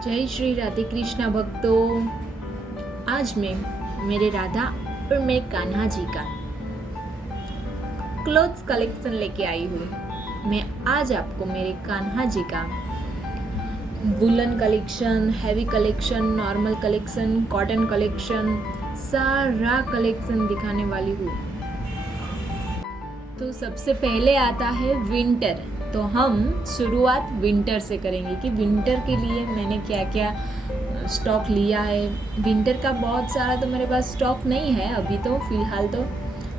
जय श्री राधे कृष्णा भक्तों। आज मैं मेरे राधा और मेरे कान्हा जी का क्लोथ्स कलेक्शन लेके आई हूँ। मैं आज आपको मेरे कान्हा जी का woollen collection, heavy collection, normal collection, cotton collection, सारा कलेक्शन दिखाने वाली हूँ। तो सबसे पहले आता है विंटर। तो हम शुरुआत विंटर से करेंगे कि विंटर के लिए मैंने क्या क्या स्टॉक लिया है। विंटर का बहुत सारा तो मेरे पास स्टॉक नहीं है अभी तो फ़िलहाल तो,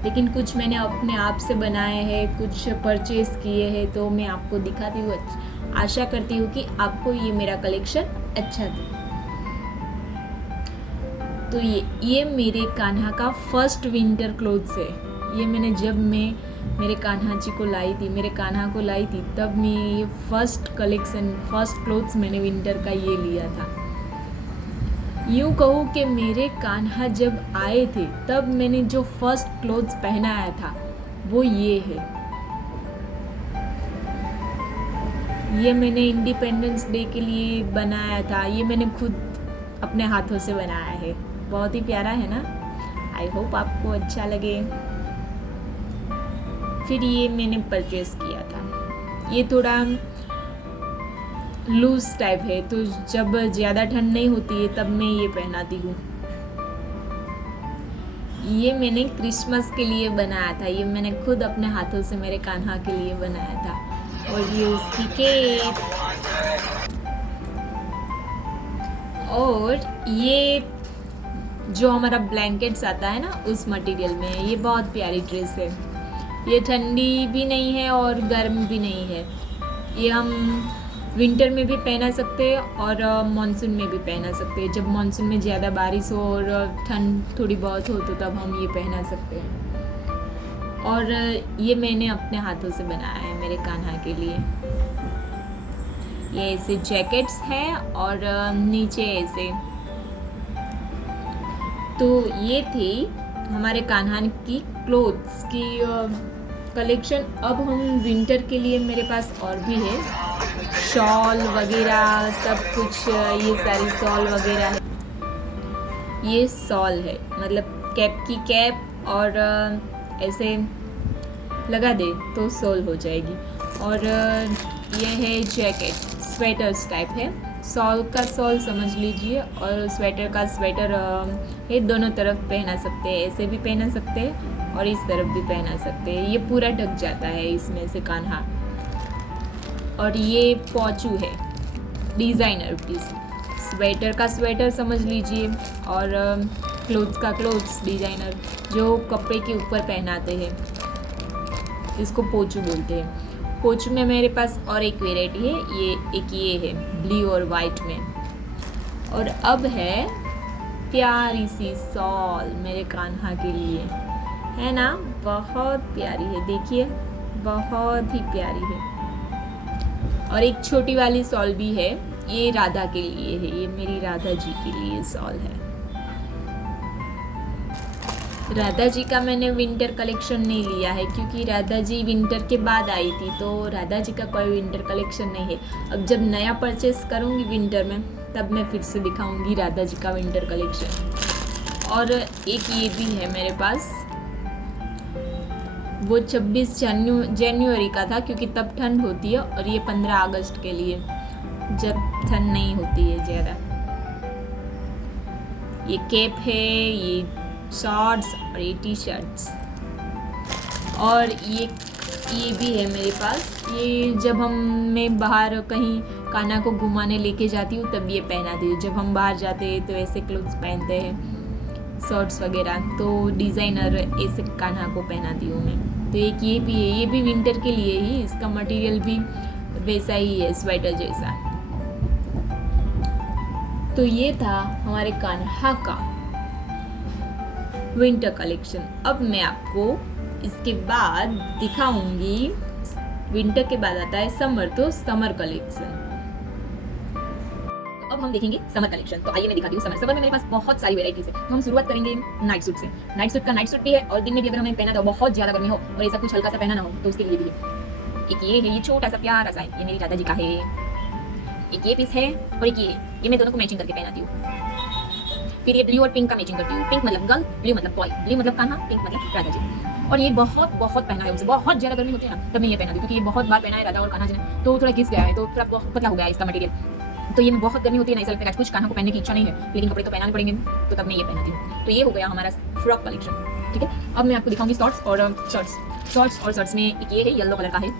लेकिन कुछ मैंने अपने आप से बनाए हैं, कुछ परचेज़ किए हैं, तो मैं आपको दिखाती हूँ। आशा करती हूँ कि आपको ये मेरा कलेक्शन अच्छा दे। तो ये मेरे कान्हा का फर्स्ट विंटर क्लोथ्स है। ये मैंने जब मैं मेरे कान्हा जी को लाई थी, मेरे कान्हा को लाई थी, तब मैं ये फर्स्ट कलेक्शन, फर्स्ट क्लोथ्स मैंने विंटर का ये लिया था। यूँ कहूँ कि मेरे कान्हा जब आए थे तब मैंने जो फर्स्ट क्लोथ्स पहनाया था वो ये है। ये मैंने इंडिपेंडेंस डे के लिए बनाया था। ये मैंने खुद अपने हाथों से बनाया है। बहुत ही प्यारा है ना। आई होप आपको अच्छा लगे। फिर ये मैंने परचेस किया था। ये थोड़ा लूज टाइप है, तो जब ज़्यादा ठंड नहीं होती है तब मैं ये पहनाती हूँ। ये मैंने क्रिसमस के लिए बनाया था। ये मैंने खुद अपने हाथों से मेरे कान्हा के लिए बनाया था। और ये उसकी केप, और ये जो हमारा ब्लैंकेट्स आता है ना उस मटेरियल में, ये बहुत प्यारी ड्रेस है। ये ठंडी भी नहीं है और गर्म भी नहीं है। ये हम विंटर में भी पहना सकते हैं और मानसून में भी पहना सकते हैं। जब मानसून में ज़्यादा बारिश हो और ठंड थोड़ी बहुत हो तो तब हम ये पहना सकते हैं। और ये मैंने अपने हाथों से बनाया है मेरे कान्हा के लिए। ये ऐसे जैकेट्स हैं और नीचे ऐसे। तो ये थी हमारे कान्हा की क्लोथ्स की कलेक्शन। अब हम विंटर के लिए मेरे पास और भी है, शॉल वगैरह सब कुछ। ये सारी शॉल वगैरह है। ये शॉल है, मतलब कैप की कैप, और ऐसे लगा दे तो शॉल हो जाएगी। और ये है जैकेट, स्वेटर्स टाइप है। शॉल का शॉल समझ लीजिए और स्वेटर का स्वेटर ये दोनों तरफ पहना सकते हैं। ऐसे भी पहना सकते हैं और इस तरफ भी पहना सकते हैं। ये पूरा ढक जाता है इसमें से कान्हा। और ये पॉचू है, डिज़ाइनर पीस। स्वेटर का स्वेटर समझ लीजिए और क्लोथ्स का क्लोथ्स डिज़ाइनर, जो कपड़े के ऊपर पहनाते हैं, इसको पोचू बोलते हैं। पोचू में मेरे पास और एक वेराइटी है, ये है ब्लू और वाइट में। और अब है प्यारी सी शॉल मेरे कान्हा के लिए, है ना। बहुत प्यारी है, देखिए बहुत ही प्यारी है। और एक छोटी वाली शॉल भी है, ये राधा के लिए है। ये मेरी राधा जी के लिए शॉल है। राधा जी का मैंने विंटर कलेक्शन नहीं लिया है क्योंकि राधा जी विंटर के बाद आई थी, तो राधा जी का कोई विंटर कलेक्शन नहीं है। अब जब नया परचेस करूँगी विंटर में तब मैं फिर से दिखाऊंगी राधा जी का विंटर कलेक्शन। और एक ये भी है मेरे पास, वो 26 जनवरी का था क्योंकि तब ठंड होती है, और ये 15 अगस्त के लिए जब ठंड नहीं होती है ज़्यादा। ये कैप है, ये शॉर्ट्स और ये टी शर्ट्स। और ये भी है मेरे पास। ये जब मैं बाहर कहीं कान्हा को घुमाने लेके जाती हूँ तब ये पहनाती हूँ। जब हम बाहर जाते हैं तो ऐसे क्लोथ्स पहनते हैं, शॉर्ट्स वगैरह, तो डिज़ाइनर ऐसे कान्हा को पहनाती हूँ मैं। तो एक ये भी है, ये भी विंटर के लिए ही। इसका मटेरियल भी वैसा ही है, स्वेटर जैसा। तो ये था हमारे कान्हा का विंटर कलेक्शन। अब मैं आपको इसके बाद दिखाऊंगी, विंटर के बाद आता है समर, तो समर कलेक्शन। तो अब हम देखेंगे समर कलेक्शन। तो आइए मैं दिखाती हूँ समर। समर में मेरे पास बहुत सारी वेराइटीज है। तो हम शुरुआत करेंगे नाइट सूट से। नाइट सूट का नाइट सूट भी है, और दिन में भी अगर हमें पहना तो बहुत ज़्यादा गर्मी हो और ऐसा कुछ हल्का सा पहना ना हो तो उसके लिए भी है। एक ये है, ये छोटा सा प्यारा सा, ये मेरी राधा जी का है। एक ये पीस है और एक ये मैं दोनों को मैचिंग करके पहनाती हूँ। फिर ये ब्लू और पिंक का मैचिंग करती हूँ। पिंक मतलब गर्ल, ब्लू मतलब बॉय, ब्लू मतलब कान्हा, पिंक मतलब राधा जी। और ये बहुत बहुत पहना है मुझे, बहुत ज़्यादा गर्मी होती है ना तब मैं ये पहना दी, क्योंकि ये बहुत बार पहना है राधा और कान्हा जी ने, तो थोड़ा घिस गया है, तो थोड़ा बहुत पतला हो गया है इसका मटेरियल। तो ये में बहुत गर्मी होती है ना, ऐसा लगता है कुछ कान्हा को पहनने की इच्छा नहीं है, लेकिन कपड़े तो पहनाने पड़ेंगे, तो तब मैं ये पहनाती हूँ। तो ये हो गया हमारा फ्रॉक कलेक्शन। ठीक है, अब मैं आपको दिखाऊंगी शॉर्ट्स और शर्ट्स। शॉर्ट्स और शर्ट्स में एक ये है येलो कलर का है,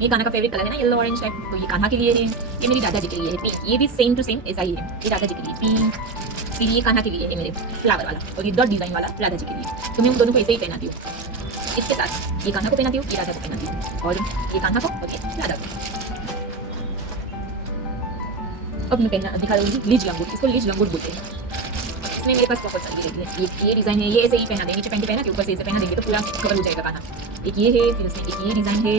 ये कान्हा का फेवरेट कलर है ना, येलो ऑरेंज है, तो ये कान्हा के लिए है। ये मेरी दादा जी के लिए है पिंक, ये भी सेम टू सेम ऐसा ही है, ये दादा जी के लिए पिंक। फिर ये कान्हा के लिए है मेरे फ्लावर वाला, और ये डॉट डिजाइन वाला राधा जी के लिए। तो मैं उन दोनों को ऐसे ही पहनाती हूँ, इसके साथ ये कान्हा को पहनाती हूँ, ये राधा को पहनाती हूँ, और ये कान्हा को और ये राधा को। अब मैं पहना दिखा दूंगी लीज लंगोट, इसको लीज लंगोट बोलते हैं। इसमें मेरे पास बहुत सारी है, ये डिजाइन है, ये ऐसे ही पहना देंगे, नीचे पैंट पहना के ऊपर से ऐसे पहना देंगे तो पूरा कवर हो जाएगा कान्हा। एक ये है, फिर उसमें एक ये डिजाइन है,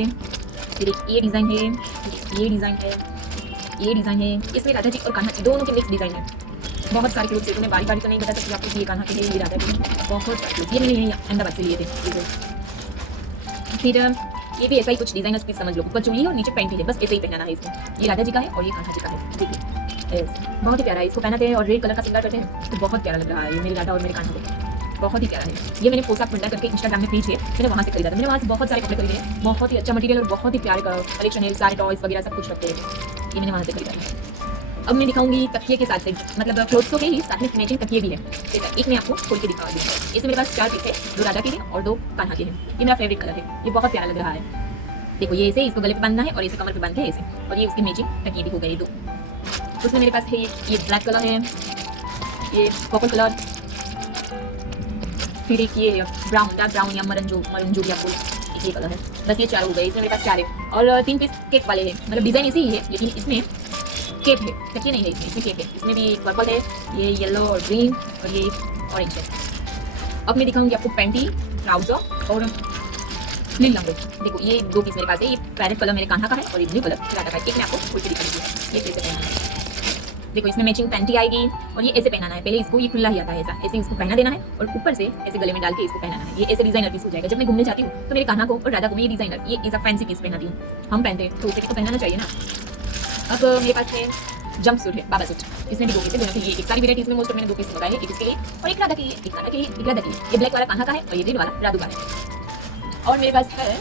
फिर एक ये डिजाइन है, फिर ये डिजाइन है, ये डिजाइन है। इसमें राधा जी और कान्हा जी दोनों के मिक्स डिजाइन है। बहुत सारे क्लोथ्स है, तो मैं बारी बारी तो नहीं बता सकती आपको, ये कान्हा के लिए, ये राधा के लिए, बहुत सारे क्लोथ्स। ये मैंने यहीं अहमदाबाद से लिए थे। फिर ये भी ऐसा ही कुछ डिजाइन पीस समझ लो, ऊपर चुन्नी और नीचे पैंट है, बस ऐसे ही पहनाना है इसमें। ये राधा जी का है और ये कान्हा जी का है, देखिए बहुत ही प्यारा है। इसको पहनाते हैं और रेड कलर का सिंगार करते हैं तो बहुत प्यारा लग रहा है। ये मेरी राधा और मेरे कान्हा को बहुत ही प्यारा है। ये मैंने पोशाक पंडा करके इंस्टाग्राम में पेज है, मैंने वहाँ से खरीदा था। मैंने वहाँ से बहुत सारे कपड़े खरीदे हैं, बहुत ही अच्छा मटेरियल और बहुत ही प्यारे कलेक्शन है, सारे टॉयज वगैरह सब कुछ रखते हैं, ये मैंने वहाँ से खरीदा है। अब मैं दिखाऊंगी तकिए के साथ से, मतलब क्लोथ्स के ही साथ में मैचिंग तकिए भी है। एक मैं आपको खोल के दिखा दूँ। इसमें मेरे पास 4 पीस है, 2 राधा के हैं और 2 कान्हा के हैं। ये मेरा फेवरेट कलर है, ये बहुत प्यारा लग रहा है। देखो ये ऐसे इसको गले पे बांधना है और इसे कमर पे बांध के ऐसे, और ये उसकी मैचिंग तकिए भी हो गई 2। उसमें मेरे पास है ये ब्लैक कलर है, ये पर्पल कलर, फिर एक ये ब्राउन, डार्क ब्राउन या मरून जो भी आपको, ये कलर है। बस ये 4 हो गए। इसमें मेरे पास 4 है और 3 पीस केप वाले हैं, मतलब डिजाइन इसी ही है लेकिन इसमें केप है, तकिए नहीं है इसमें केप है। इसमें भी पर्पल है, ये येलो और ग्रीन और ये ऑरेंज है। अब मैं दिखाऊंगी आपको पैंटी, ट्राउजर और नील लंगोट। देखो ये 2 पीस मेरे पास है, ये पैरेट कलर मेरे कान्हा का है और ये ब्लू कलर राधा का है। एक मैं आपको उल्टी दिखाऊंगी, ये कैसे पहनना है। देखो इसमें मैचिंग पैंटी आएगी और ये ऐसे पहनाना है। पहले इसको ये खुला ही आता है, ऐसे इसको पहना देना है और ऊपर से ऐसे गले में डाल के इसको पहनाना है। ये ऐसे डिजाइनर पीस हो जाएगा। जब मैं घूमने जाती हूँ तो मेरे कान्हा को और राधा को मैं ये डिजाइनर, ये इस फैंसी पीस पहनाती हूँ। हम पहनते हैं तो उसे तो पहनाना चाहिए ना। अब मेरे पास है जंप सूट है, बाबा सूट। इसमें भी 2 पीस है, दोनों के लिए एक सारी वेराइटीज में मोस्ट मैंने 2 पीस लगाए हैं, एक इसके लिए और एक राधा के लिए, एक कान्हा के लिए, एक राधा के लिए। ये ब्लैक वाला कान्हा का है और ये रेड वाला राधू का है। और मेरे पास है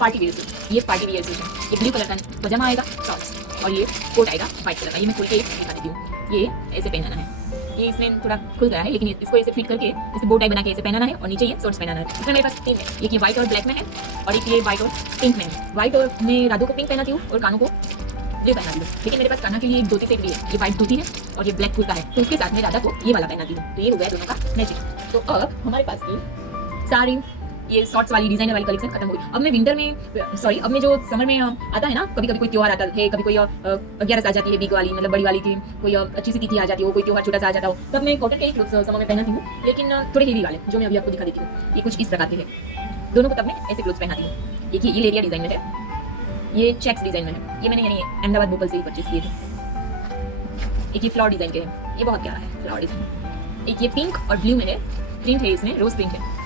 पार्टी वेयर सूट, ये पार्टी वेयर सूट है। ये ब्लू कलर का पजामा आएगा, शॉर्ट्स, और ये कोट आएगा व्हाइट कलर का। ये मैं खोल के दिखा देती हूँ, ये ऐसे पहनाना है। ये इसमें थोड़ा खुल गया है लेकिन इसको ऐसे फिट करके इसे बो टाई बना के ऐसे पहनाना है और नीचे ये शॉर्ट्स पहनाना है। इसमें मेरे पास 3 है, एक ये व्हाइट और ब्लैक में है और एक ये व्हाइट और पिंक में है। व्हाइट और मैं राधू को पिंक पहनाती हूँ और कानों को ब्लू पहनाती हूँ। लेकिन मेरे पास कान्हा के लिए एक धोती सेट भी है, ये व्हाइट धोती है और ये ब्लैक कुर्ता है, तो उसके साथ में राधा को ये वाला पहनाती हूँ। तो ये हो गया दोनों का मैचिंग। तो अब हमारे पास की सारी ये शॉर्ट्स वाली डिजाइनर वाली कलेक्शन खत्म हो गई। अब मैं विंटर में अब मैं जो समर में आता है ना, कभी कभी कोई त्योहार आता है, कभी कोई 11 आ जाती है बिग वाली, मतलब बड़ी वाली की कोई अच्छी सी तिथि आ जाती हो, कोई त्योहार छोटा सा आ जाता हो, तब मैं कॉटन के ही क्लोथ्स समर में पहनाती हूँ, लेकिन थोड़े हेवी वाले जो मैं अभी आपको दिखा देती हूँ। ये कुछ इस प्रकार के हैं, दोनों को तब मैं ऐसे क्लोथ्स पहनाती हूँ। एक ये लेरिया डिजाइन में है, ये चेक्स डिजाइन में है, ये मैंने यानी अहमदाबाद भोपाल से ही परचेस किए थे। एक ये फ्लावर डिजाइन के है, ये बहुत प्यारा है फ्लावर डिजाइन। एक ये पिंक और ब्लू में है, प्रिंट है इसमें, रोज प्रिंट है,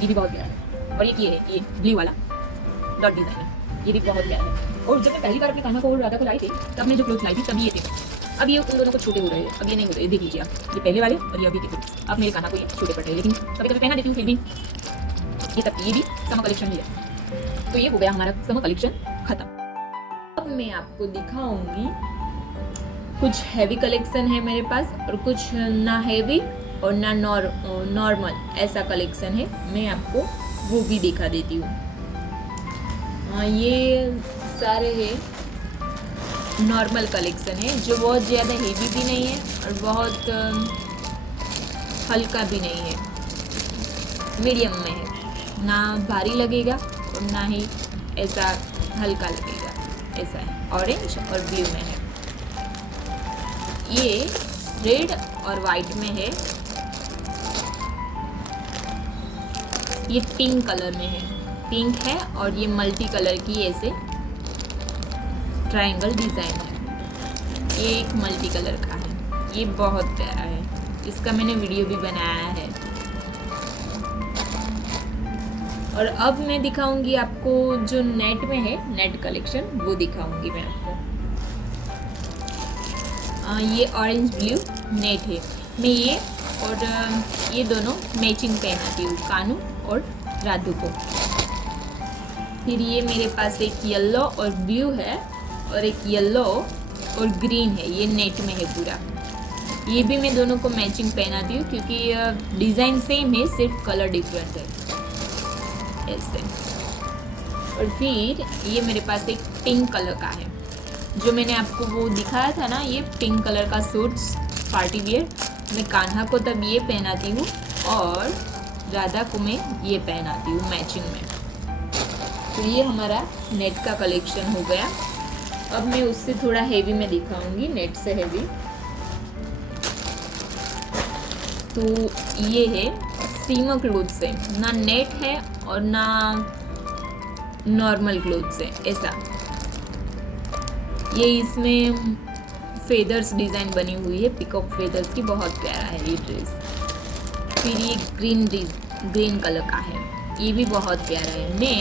ये भी बहुत प्यारा है। और ये ब्लू वाला डॉट डिजाइन है, ये भी बहुत प्यारा है। और जब मैं पहली बार अपने कान्हा को और राधा को लाई थी, तब मैं जो क्लोथ्स लाई थी तब ये थे। अब ये उन दोनों को छोटे हो रहे हैं, अब ये नहीं हो रहे, देख लीजिए आप, ये पहले वाले और ये अभी के क्लोथ्स। अब मेरे कान्हा को ये छोटे पड़ रहे हैं, लेकिन कभी कभी पहना देती हूँ फिर भी। ये तब ये भी समर कलेक्शन ही है। तो ये हो गया हमारा समर कलेक्शन खत्म। अब मैं आपको दिखाऊंगी कुछ हैवी कलेक्शन है मेरे पास और कुछ ना हैवी और ना नॉर्मल, ऐसा कलेक्शन है, मैं आपको वो भी दिखा देती हूँ। ये सारे है नॉर्मल कलेक्शन है, जो बहुत ज़्यादा हेवी भी नहीं है और बहुत हल्का भी नहीं है, मीडियम में है, ना भारी लगेगा और ना ही ऐसा हल्का लगेगा, ऐसा है। ऑरेंज और ब्लू में है, ये रेड और वाइट में है, ये पिंक कलर में है, पिंक है और ये मल्टी कलर की ऐसे ट्रायंगल डिजाइन है। ये एक मल्टी कलर का है, ये बहुत प्यारा है, इसका मैंने वीडियो भी बनाया है। और अब मैं दिखाऊंगी आपको जो नेट में है, नेट कलेक्शन वो दिखाऊंगी मैं आपको। ये ऑरेंज ब्लू नेट है। मैं ये और ये दोनों मैचिंग पहनाती हूँ कानू और राधू को। फिर ये मेरे पास एक येलो और ब्लू है और एक येलो और ग्रीन है, ये नेट में है पूरा। ये भी मैं दोनों को मैचिंग पहनाती हूँ क्योंकि डिज़ाइन सेम है, सिर्फ कलर डिफरेंट है ऐसे। और फिर ये मेरे पास एक पिंक कलर का है, जो मैंने आपको वो दिखाया था ना, ये पिंक कलर का सूट्स पार्टी वियर। मैं कान्हा को तब ये पहनाती हूँ और राधा को मैं ये पहनाती हूँ मैचिंग में। तो ये हमारा नेट का कलेक्शन हो गया। अब मैं उससे थोड़ा हेवी में दिखाऊंगी, नेट से हेवी। तो ये है सीमो क्लोथ्स से, ना नेट है और ना नॉर्मल क्लोथ्स है ऐसा। ये इसमें फेदर्स डिज़ाइन बनी हुई है, पिकॉक फेदर्स की, बहुत प्यारा है ये ड्रेस। फिर ये ग्रीन कलर का है, ये भी बहुत प्यारा है। मैं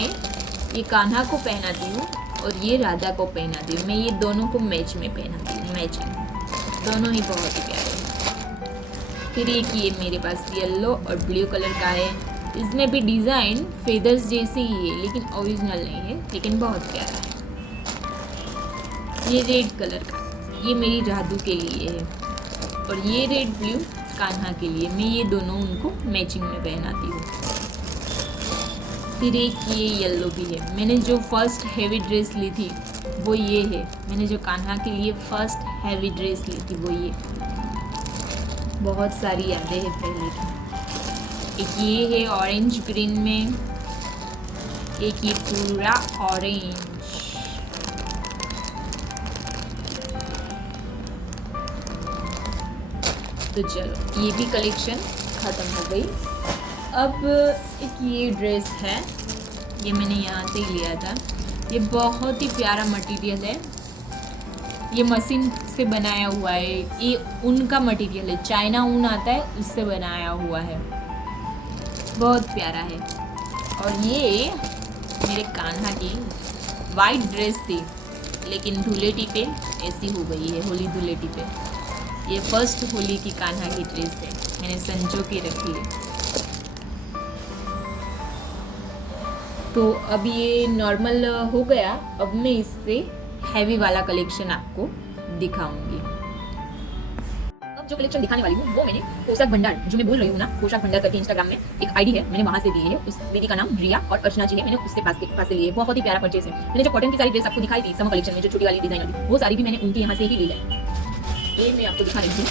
ये कान्हा को पहनाती हूँ और ये राधा को पहनाती हूँ। मैं ये दोनों को मैच में पहनाती हूँ, मैचिंग, दोनों ही बहुत ही प्यारे हैं। फिर एक ये मेरे पास येलो और ब्लू कलर का है, इसमें भी डिज़ाइन फेदर्स जैसी ही है लेकिन ओरिजिनल नहीं है, लेकिन बहुत प्यारा है। ये रेड कलर का, ये मेरी राधू के लिए है और ये रेड ब्लू कान्हा के लिए। मैं ये दोनों उनको मैचिंग में पहनाती हूँ। फिर एक ये येलो भी है, मैंने जो फर्स्ट हैवी ड्रेस ली थी वो ये है। मैंने जो कान्हा के लिए फर्स्ट हैवी ड्रेस ली थी वो ये। बहुत सारी यादें हैं पहले की। एक ये है ऑरेंज ग्रीन में, एक ये पूरा ऑरेंज। तो चलो ये भी कलेक्शन ख़त्म हो गई। अब एक ये ड्रेस है, ये मैंने यहाँ से ही लिया था। ये बहुत ही प्यारा मटेरियल है, ये मशीन से बनाया हुआ है, ये ऊन का मटेरियल है, चाइना ऊन आता है उससे बनाया हुआ है, बहुत प्यारा है। और ये मेरे कान्हा की वाइट ड्रेस थी लेकिन धुलेटी पे ऐसी हो गई है, होली धुलेटी पे। ये फर्स्ट होली की कान्हा की ड्रेस है, मैंने संजो के रखी है। तो अब ये नॉर्मल हो गया, अब मैं इससे हैवी वाला कलेक्शन आपको दिखाऊंगी। अब जो कलेक्शन दिखाने वाली हूँ वो मैंने पोशाक भंडार, जो मैं बोल रही हूँ ना पोशाक भंडार करके इंस्टाग्राम में एक आईडी है, मैंने वहाँ से ली है। उस दीदी का नाम रिया और अर्चना जी है, मैंने उससे पास से ली है। बहुत ही प्यारा परचेज है। मैंने जो कॉटन की सारी ड्रेस आपको दिखाई थी समर कलेक्शन में, जो छोटी वाली डिजाइन वाली, वो सारी भी मैंने उनके यहाँ से ही ली है। ये मैं आपको दिखा रही हूँ,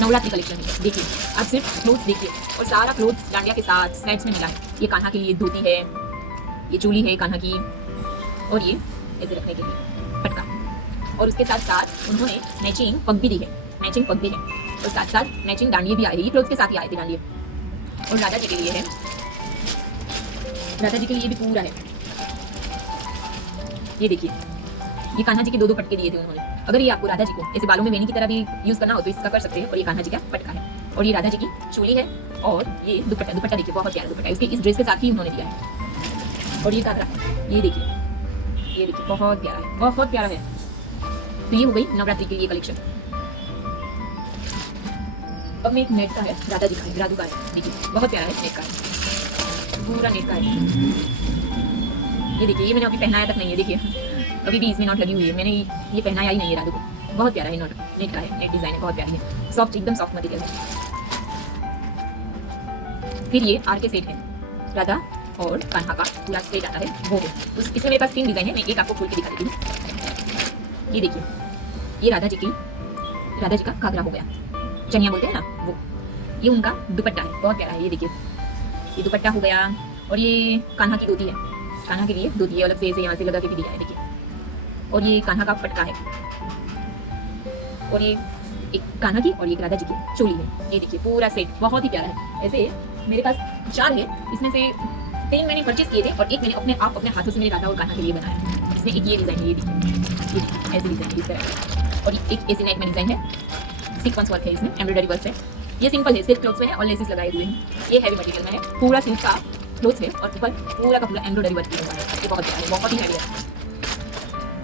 नवरात्रि कलेक्शन है। देखिए आप सिर्फ क्लोथ्स देखिए, और सारा क्लोथ्स डांडिया के साथ सेट्स में मिला है। ये कान्हा के लिए धोती है, ये चोली है कान्हा की, और ये ऐसे रखने के लिए पटका, और उसके साथ साथ उन्होंने मैचिंग पग भी दी है, मैचिंग पग भी है, और साथ साथ मैचिंग डांडिये भी आए हैं। ये क्लोथ्स के साथ ही आए थे डांडिये। और राधा जी के लिए है, राधा जी के लिए भी पूरा है। ये देखिए, ये कान्हा जी के दो पटके दिए थे उन्होंने। अगर ये आपको राधा जी को ऐसे बालों में वेणी की तरह भी यूज करना हो तो इसका कर सकते हैं। और ये कान्हा जी का पटका है, और ये राधा जी की चोली है, और ये दुपट्टा देखिए, बहुत प्यारा दुपट्टा है, इसके इस ड्रेस के साथ ही उन्होंने दिया है। और ये घाघरा, ये देखिए बहुत प्यारा है, बहुत प्यारा है। तो ये हो गई नवरात्रि के लिए कलेक्शन। अब मैं एक नेट का है, राधा जी का है, राधू का है, देखिए बहुत प्यारा है, नेट का है, पूरा नेट का है। ये देखिए, ये मैंने अभी पहनाया तक नहीं है, देखिए अभी भी इसमें नॉट लगी हुई है, मैंने ये पहनाया ही नहीं है राधू को। बहुत प्यारा है, नेट का है, नेट डिजाइन है, बहुत प्यारी है, सॉफ्ट, एकदम सॉफ्ट मटेरियल है। फिर ये आर के सेट है, राधा और कान्हा का पूरा सेट आता है वो है। इसमें मेरे पास 3 डिजाइन है, मैं एक आपको खोल के दिखा देती हूँ। ये देखिए, ये राधा जी का घाघरा हो गया, चनिया बोलते हैं ना वो। ये उनका दुपट्टा है, बहुत प्यारा है, ये देखिए ये दुपट्टा हो गया। और ये कान्हा की धोती है, कान्हा के लिए धोती है, अलग से यहाँ से लगा के भी दिया है, देखिए। और ये कान्हा का पटका है, और ये एक कान्हा की और एक राधा जी की चोली है। ये देखिए पूरा सेट बहुत ही प्यारा है। ऐसे मेरे पास 4 है, इसमें से 3 मैंने परचेज किए थे और एक मैंने अपने हाथों से मेरे राधा और कान्हा के लिए बनाया। इसमें एक ये डिजाइन है, ये देखिए ऐसे डिजाइन इस तरह, और एक ऐसे नेक में डिजाइन है, सीक्वेंस वर्क है, इसमें एम्ब्रॉयडरी वर्क है। ये सिंपल है, सिर्फ क्लोथ्स में है और लेसेस लगाए हुए हैं। ये हैवी मटेरियल में है, पूरा सिल्क का क्लोथ्स है और ऊपर पूरा का पूरा एम्ब्रॉयडरी वर्क किया हुआ है। ये बहुत प्यारा है, बहुत ही हैवी है।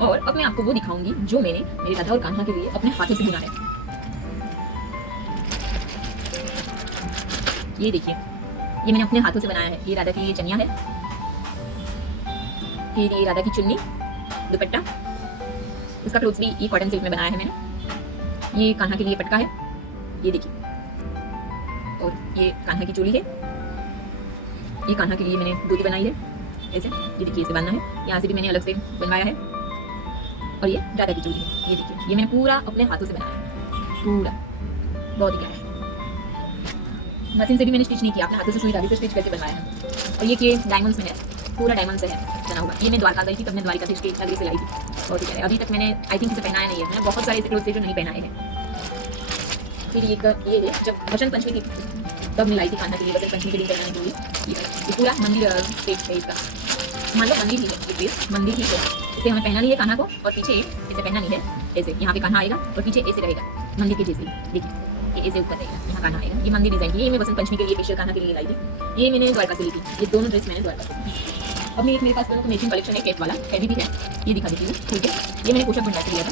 और अब मैं आपको वो दिखाऊंगी जो मैंने मेरे राधा और कान्हा के लिए अपने हाथों से बुना है। ये देखिए, ये मैंने अपने हाथों से बनाया है। ये राधा की ये चनिया है, फिर ये राधा की चुन्नी, दुपट्टा, उसका क्लोथ्स भी ये कॉटन सिल्क में बनाया है मैंने। ये कान्हा के लिए पटका है, ये देखिए, और ये कान्हा की चोली है। ये कान्हा के लिए मैंने धोती बनाई है ऐसे, ये देखिए इसे बांधना है, यहाँ से भी मैंने अलग से बनवाया है। और ये राधा की चोली है, ये देखिए, ये मैंने पूरा अपने हाथों से बनाया है, पूरा बहुत ही प्यारा है। मशीन से भी मैंने स्टिच नहीं किया, अपने हाथों से सुई धागे से स्टिच करके बनवाया है। और ये के डायमंड्स में है, पूरा डायमंड से है बना हुआ। ये मैं द्वारका गई थी तब मैं द्वारकाधीश की नगरी से लाई थी, बहुत ही प्यारा। अभी तक मैंने आई थिंक इसे पहनाया नहीं है, मैंने बहुत सारे ऐसे क्लोथ थे जो नहीं पहनाए हैं। फिर ये है, जब वसंत पंचमी थी तब मैं लाई थी कान्हा के लिए, वसंत पंचमी के दिन पहनाने के लिए। ये पूरा मंदिर सेट है इसका, मान लो मंदिर ही है, ये ड्रेस मंदिर ही है। इसे हमें पहना नहीं है कान्हा को, और पीछे इसे पहना नहीं है ऐसे, यहाँ पे कान्हा आएगा और पीछे ऐसे रहेगा मंदिर के जैसे, देखिए ये ऐसे ऊपर रहेगा, यहाँ कान्हा आएगा। ये मंदिर डिजाइन की, ये मैं वसंत पंचमी के लिए स्पेशल कान्हा के लिए लाई थी। ये मैंने द्वारका से ली थी, ये दोनों ड्रेस मैंने द्वारका से ली थी। अब मेरे पास दोनों मैचिंग कलेक्शन है, कैट वाला हैवी भी है, ये दिखा देती हूँ, ठीक है। ये मैंने पोशाक भंडार से लिया था,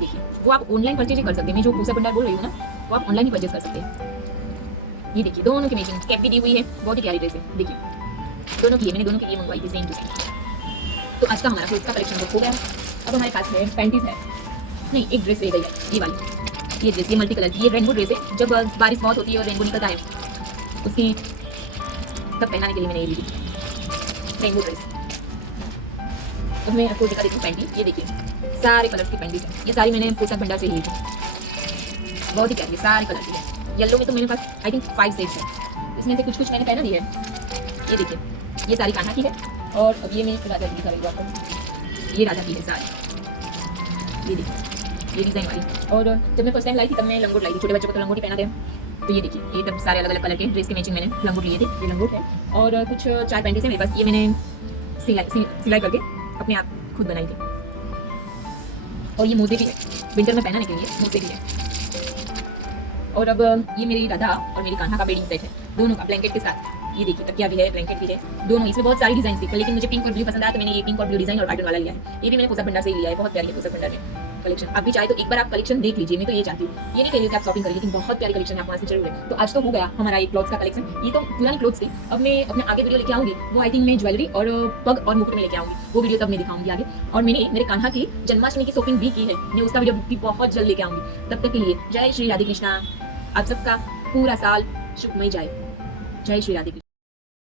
देखिए, वो आप ऑनलाइन परचेज कर सकते हैं। मैं जो पोशाक भंडार बोल रही हूँ ना, वो आप ऑनलाइन ही परचेज कर सकते हैं। ये देखिए, दोनों की मैचिंग कैप भी दी हुई है, बहुत ही प्यारी ड्रेस है, देखिए दोनों की, मैंने दोनों के लिए मंगवाई थी सेम टू सेम। तो आज का हमारा क्लोथ का कलेक्शन बुक हो गया। अब हमारे पास में पैंटीज है, नहीं एक ड्रेस रह गई है, ये वाली, ये ड्रेस, ये मल्टी कलर की, ये रेनबो ड्रेस है। जब बारिश बहुत होती है और रेनबो निकलता है उसकी तब पहनाने के लिए मैंने ये ली थी रेनबो ड्रेस। अब मैं आपको दिखा देती हूँ पैंटी, ये देखिए सारे कलर्स की पैंटीज है, ये सारी मैंने पोशाक भंडार से ली थी, बहुत ही प्यारी है, सारे कलर की है। येलो में तो मेरे पास आई थिंक 5 सेट्स है, इसमें से कुछ कुछ मैंने पहना भी है। ये देखिए, ये सारी कान्हा की है, और अब ये मैं राधा की दिखा रही हूँ आपको, ये राधा की है सारी, ये देखिए ये डिजाइन वाली। और जब मैं फर्स्ट टाइम लाई थी तब मैं लंगोट लाई थी, छोटे बच्चों को तो लंगोट ही पहना थे। तो ये देखिए, ये तब सारे अलग अलग कलर के ड्रेस के मैचिंग मैंने लंगोट लिए थे, ये लंगोट है। और कुछ 4 पैंटीज है मेरे पास, ये मैंने सिलाई करके अपने आप खुद बनाई थी। और ये मोजे भी है, विंटर में पहनाने के लिए मोजे भी है। और अब ये मेरी राधा और मेरी कान्हा का बेडिंग सेट है, दोनों का ब्लैंकेट के साथ। ये देखिए तकिया भी है, ब्लैंकेट भी है, दोनों। इसमें बहुत सारी डिजाइन थी, लेकिन मुझे पिंक और ब्लू पसंद आया तो मैंने ये पिंक और ब्लू डिजाइन और पैटर्न वाला लिया है। ये भी मैंने पोशाक भंडार से लिया है, बहुत प्यारी है पोशाक भंडार में कलेक्शन। आप भी चाहे तो एक बार आप कलेक्शन देख लीजिए, मैं तो ये चाहती हूँ, ये नहीं कह रही कि आप शॉपिंग करिए, लेकिन बहुत प्यारी कलेक्शन है, आप वहाँ से जरूर है। तो आज तो हो गया हमारा एक क्लॉथ्स का कलेक्शन, ये तो पुरानी क्लॉथ्स थी। अब मैं अपने आगे वीडियो लेके आऊंगी, वो आई थिंक मैं ज्वेलरी और पग और मुकुट में लेके आऊंगी, वो वीडियो तब मैं दिखाऊंगी आगे। और मैंने मेरे कान्हा की जन्माष्टमी की शॉपिंग भी की है, मैं उसका वीडियो भी बहुत जल्द लेके आऊंगी। तब तक के लिए जय श्री राधे कृष्णा, आप सबका पूरा साल सुखमय जाए। जय श्री राधे कृष्ण।